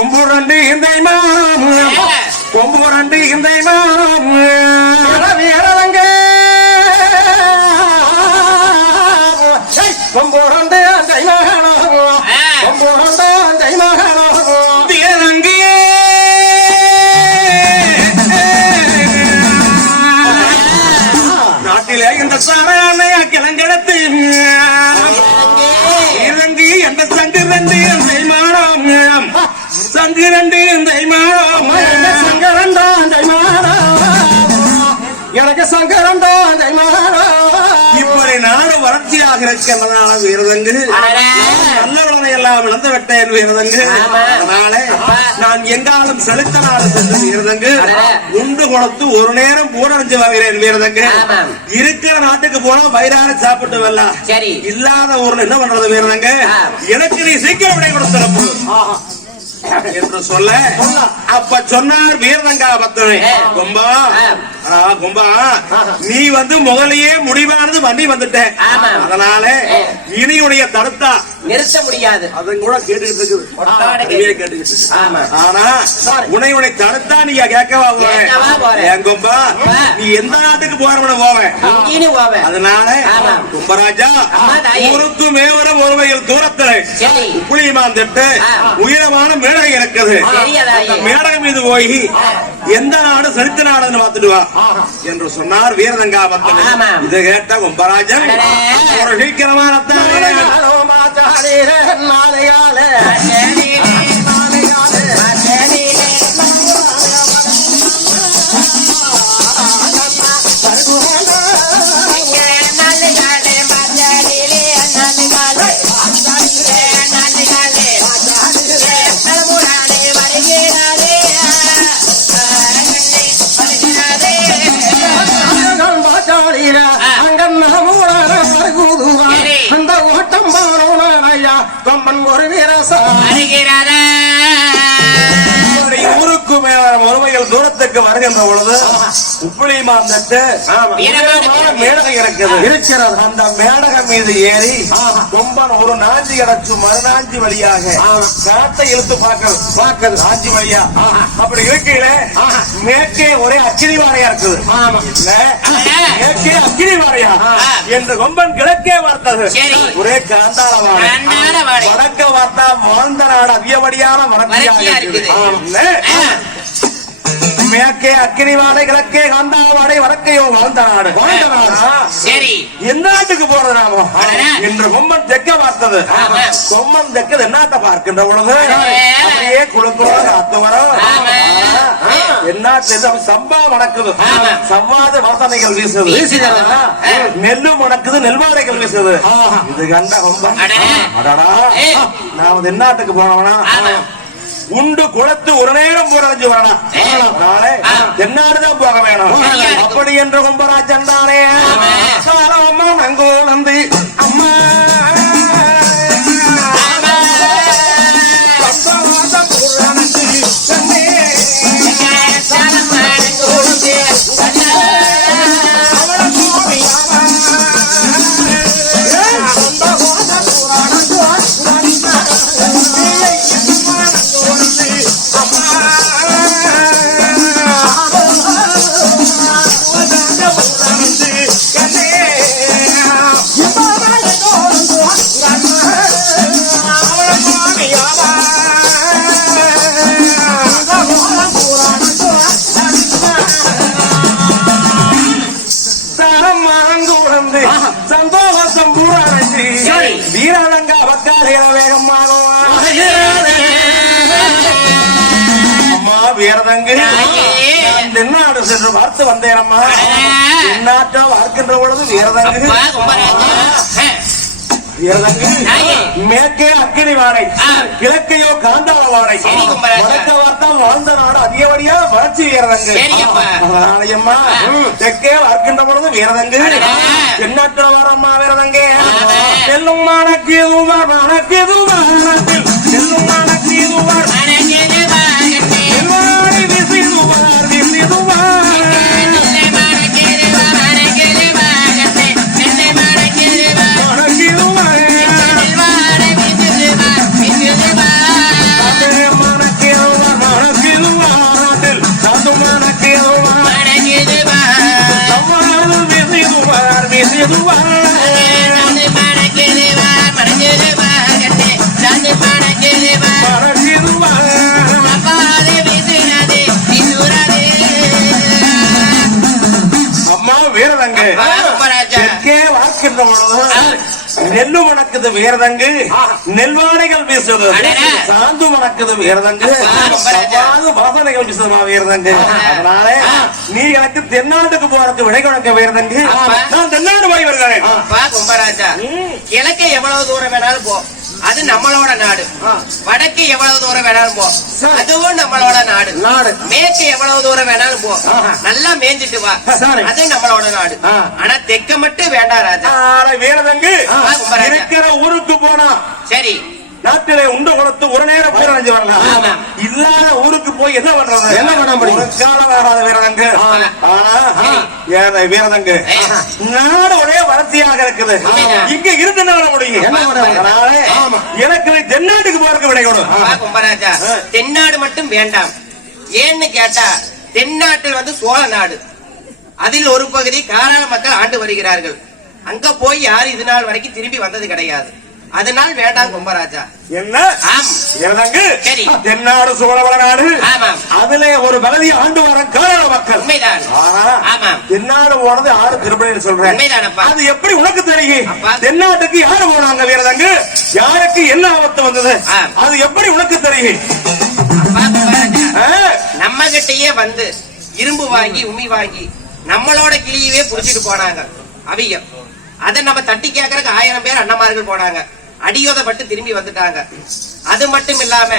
கொம்பு ரெண்டு இந்தை மாம். கொம்பு ரெண்டு இந்தை மாம். வீரலங்க கொம்பு ரெண்டு அந்தை மகனோ கொம்பு ரெண்டு அந்தை மகனோ நாட்டிலே இந்த சரணை. சங்கரண்டா மகனோ எனக்கு சங்கரண்டா இப்படி நாடு வறட்சியாக இருக்கிறதுனால வீரதங்கு நல்லவளனை எல்லாம் இழந்து விட்டேன் வீரதங்கு அதனால நான் எங்காலும் செலுத்த நாடு சென்ற வீரதங்கு உண்டு கொடுத்து ஒரு நேரம் பூரணிஞ்சு வருகிறேன் வீரதங்கு. இருக்கிற நாட்டுக்கு போனா வயிறார சாப்பிட்டு வரலாம். இல்லாத ஊர்ல என்ன பண்றது வீரதங்க. எனக்கு நீ சீக்கிரம் விடை கொடுத்தரப்பு என்று சொல்ல அப்ப சொன்னார் வீரதங்கா பத்தனை. கும்பா கும்பா நீ வந்து முதலையே முடிவானது பண்ணி வந்துட்டேன் ஆமா. அதனால. இனியுடைய தடுத்தா நிறுத்த முடியாது அதன் கூட கேட்டுக்கிட்டு இருக்குது. ஆமா. ஆனா உன்னை உன்னை தடுத்தா நீங்க கேட்கவா போறேன். என் கும்பா. நீ எந்த நாட்டுக்கு போறவன போவேன் அதனால. கும்பராஜா. ஊருக்கு மேவரம் ஒருவையில் தூரத்துல சரி. புளியமான் திட்டு. உயரமான மேடகம் இருக்குது மேடகம் மீது போய் எந்த நாடு சரித்த நாடுன்னு பார்த்துட்டு வா என்று சொன்னார் வீரதங்கா பத்தன் ஆமா. இதை கேட்ட கும்பராஜன். ஒரு சீக்கிரமான தாயே. மாத்தாடே கொம்பன் ஒரு வீரசா ஊருக்கு ஒருவையில் தூரத்துக்கு வருகின்ற பொழுது உப்புளிமான் தட்டு உயரமான மேடகம் இருக்குது இருக்கிறது. அந்த மேடகம் மீது ஏறி கொம்பன் ஒரு நாஞ்சி கிடச்சு மறுநாஞ்சி வழியாக. காட்டை இழுத்து பார்க்க பார்க்கறது நாஞ்சி வழியா. அப்படி இருக்கையில மேற்கே ஒரே அக்கினி வாரையா இருக்குது மேற்கே அக்கினி வாரையா என்று கொம்பன் கிழக்கே பார்த்தது சரி. ஒரே காந்தாள வாடை காந்தாள வாடை. வடக்க பார்த்தா வாழ்ந்த நாடு இருக்குது. என்ன? மேற்கே அக்கினி வாடை கிழக்கே காந்தாள வாடை வடக்கையோ வாழ்ந்த நாடு வாழ்ந்த நாடு சரி எந்த நாட்டுக்கு போறது நாமோ. என்று கொம்மன் தெக்க பார்த்தது. கொம்மன் தெக்க என்னாட்ட பார்க்கின்ற பொழுது. அப்படியே குழுக்குறோம் காத்து வரும் ஆமா. என்னாட்டுல இருந்து அவன் சம்பா மணக்குது ஆமா. சம்வாத வாசனைகள் வீசுது வீசுது. ஆ. நெல்லு மணக்குது நெல்வாடைகள் வீசுது இது கண்ட கொம்பன் அடடே. அடடா ஏய். நான் வந்து என்னாட்டுக்கு போனவனா. உண்டு குளத்து ஒரு நேரம் போரடைஞ்சு வரணும். தென்னாடுதான் போக வேணும். அப்படி என்று கும்பராஜன் தானே. சாரம்மா நங்கோ நந்தி அம்மா வீராலங்கா பக்காளிகள வேகமாக அம்மா வீரதங்கு. தென்னாடு சென்று பார்த்து வந்தேன் அம்மா அடடே. தென்னாட்டை பார்க்கின்ற பொழுது வீரதங்கு. மேற்கே அக்கினி வாடை. கிழக்கையோ காந்தாள வாடை. வடக்க வார்த்தால் வாழ்ந்த நாடு அதிகப்படியா வளர்ச்சி வீரதங்கு சரி, அப்பா. அதனாலயம்மா ஆ. தெற்கே பார்க்கின்ற பொழுது வீரதங்கு. தென்னாட்டுல வரம்மா வீரதங்கு. செல்லும் மணக்கிதுமார் மணக்கிதுமார் செல்லும் மணக்கிதுமார் செல்வாடி நெல்லு மணக்குது வேறதங்கு நெல்வானைகள் வீசுது. சாந்து மணக்குது ராஜா. சாந்து வாசனைகள் வீசுதுமா வேறதங்கு அதனால நீ எனக்கு தென்னாட்டுக்கு போறதுக்கு விடை கொடுக்க வேறதங்கு அப்பா. நான் தென்னாடு போய் வருகிறேன். கிழக்கு எவ்வளவு தூரம் வேணாலும் போ. அது நம்மளோட நாடு வடக்கு எவ்வளவு தூரம் வேணாலும் போ. அதுவும் நம்மளோட நாடு நாடு. மேற்கு எவ்வளவு தூரம் வேணாலும் போ. நல்லா மேய்ஞ்சிட்டு வா. அது நம்மளோட நாடு. ஆனா தெக்க மட்டும் வேண்டாம் ராஜா கும்பராஜா. இருக்கிற ஊருக்கு போனா சரி நாட்டிலே உண்டு கொடுத்து ஒரு நேரம் அடைஞ்சு வரலாம் போய் என்ன பண்றது என்ன பண்ண முடியும்? ஒரு காலம் வராத வீரதங்கு. ஆனா வீரதங்கு. நாடு ஒரே வளர்ச்சியாக இருக்குது. இங்க இருந்து என்ன பண்ண முடியும் என்ன பண்ண முடியும்? அதனால ஆமா. எனக்கு தென்னாட்டுக்கு போறதுக்கு விடை கொடு. தென்னாடு மட்டும் வேண்டாம் ஏன்னு கேட்டா தென்னாட்டில் வந்து சோழ நாடு அதில் ஒரு பகுதி காராள மக்கள் ஆண்டு வருகிறார்கள் அங்க போய் யாரும் இது நாள் வரைக்கும் திரும்பி வந்தது கிடையாது அதனால் வேண்டாம் கும்பராஜா. என்ன? சரி. தென்னாடு சோழவள நாடு. அதுல ஒரு பகுதி ஆண்டு வர காரண மக்கள். தென்னாடு போனது ஆறு திருப்பணின்னு சொல்றேன். அது எப்படி உனக்கு தெரியும். தென்னாட்டுக்கு யாரு போனாங்க வீரதங்கு? யாருக்கு என்ன ஆபத்து வந்தது. அது எப்படி உனக்கு தெரியும்? நம்ம கிட்டயே வந்து இரும்பு வாங்கி உமி வாங்கி நம்மளோட கிளியவே புடிச்சிட்டு போனாங்க. அவிய அதை நம்ம தட்டி கேட்கறதுக்கு ஆயிரம் பேர் அண்ணமார்கள் போனாங்க. அடியோதப்பட்டு திரும்பி வந்துட்டாங்க. அது மட்டும் இல்லாம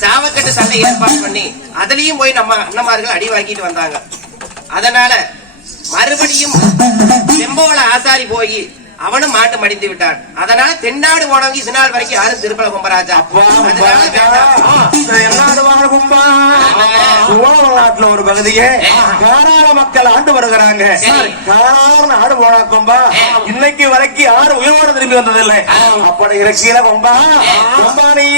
சாவக்கட்டு சண்டை ஏற்பாடு பண்ணி அதுலயும் போய் நம்ம அண்ணமார்கள் அடி வாங்கிட்டு வந்தாங்க. அதனால மறுபடியும் செம்போல ஆசாரி போய் அவனும் மாட்டு மடிந்து விட்டான். அதனால தென்னாடு போனவங்க இது நாள் வரைக்கும் யாரும் திருப்பல கும்பராஜா. நாட்டுல ஒரு பகுதியே. காராள மக்கள் ஆண்டு வருகிறாங்க. காராள நாடு போனா கொம்பா. இன்னைக்கு வரைக்கும் யாரும் உயிரோட திரும்பி வந்ததில்லை. அப்படி இருக்கிற கொம்பா. கொம்பா நீ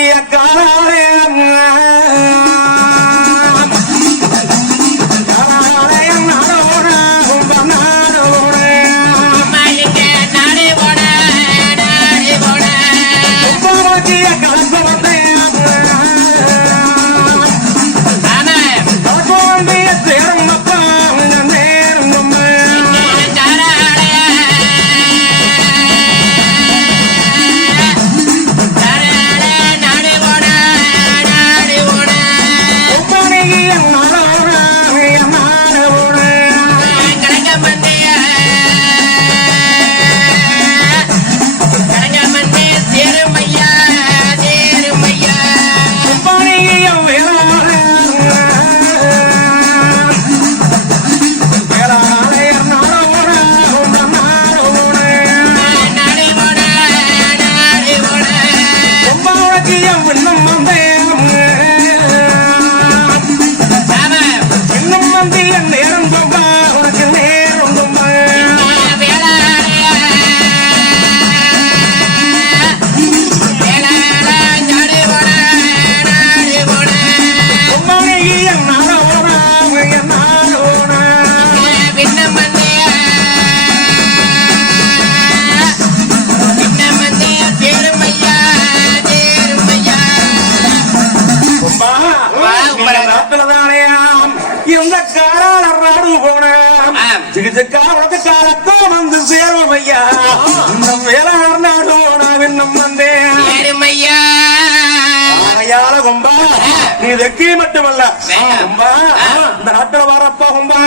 இந்த காராள நாடு போன. சிகிச்சைக்கா உனக்கு காலத்தோ வந்து சேரும் ஐயா. இந்த வேளாண் நாடு போன இன்னும் வந்தேன் அறையால கொம்பா நீ வெக்கி மட்டுமல்ல. கொம்பா. இந்த நாட்டுல வரப்ப கொம்பா.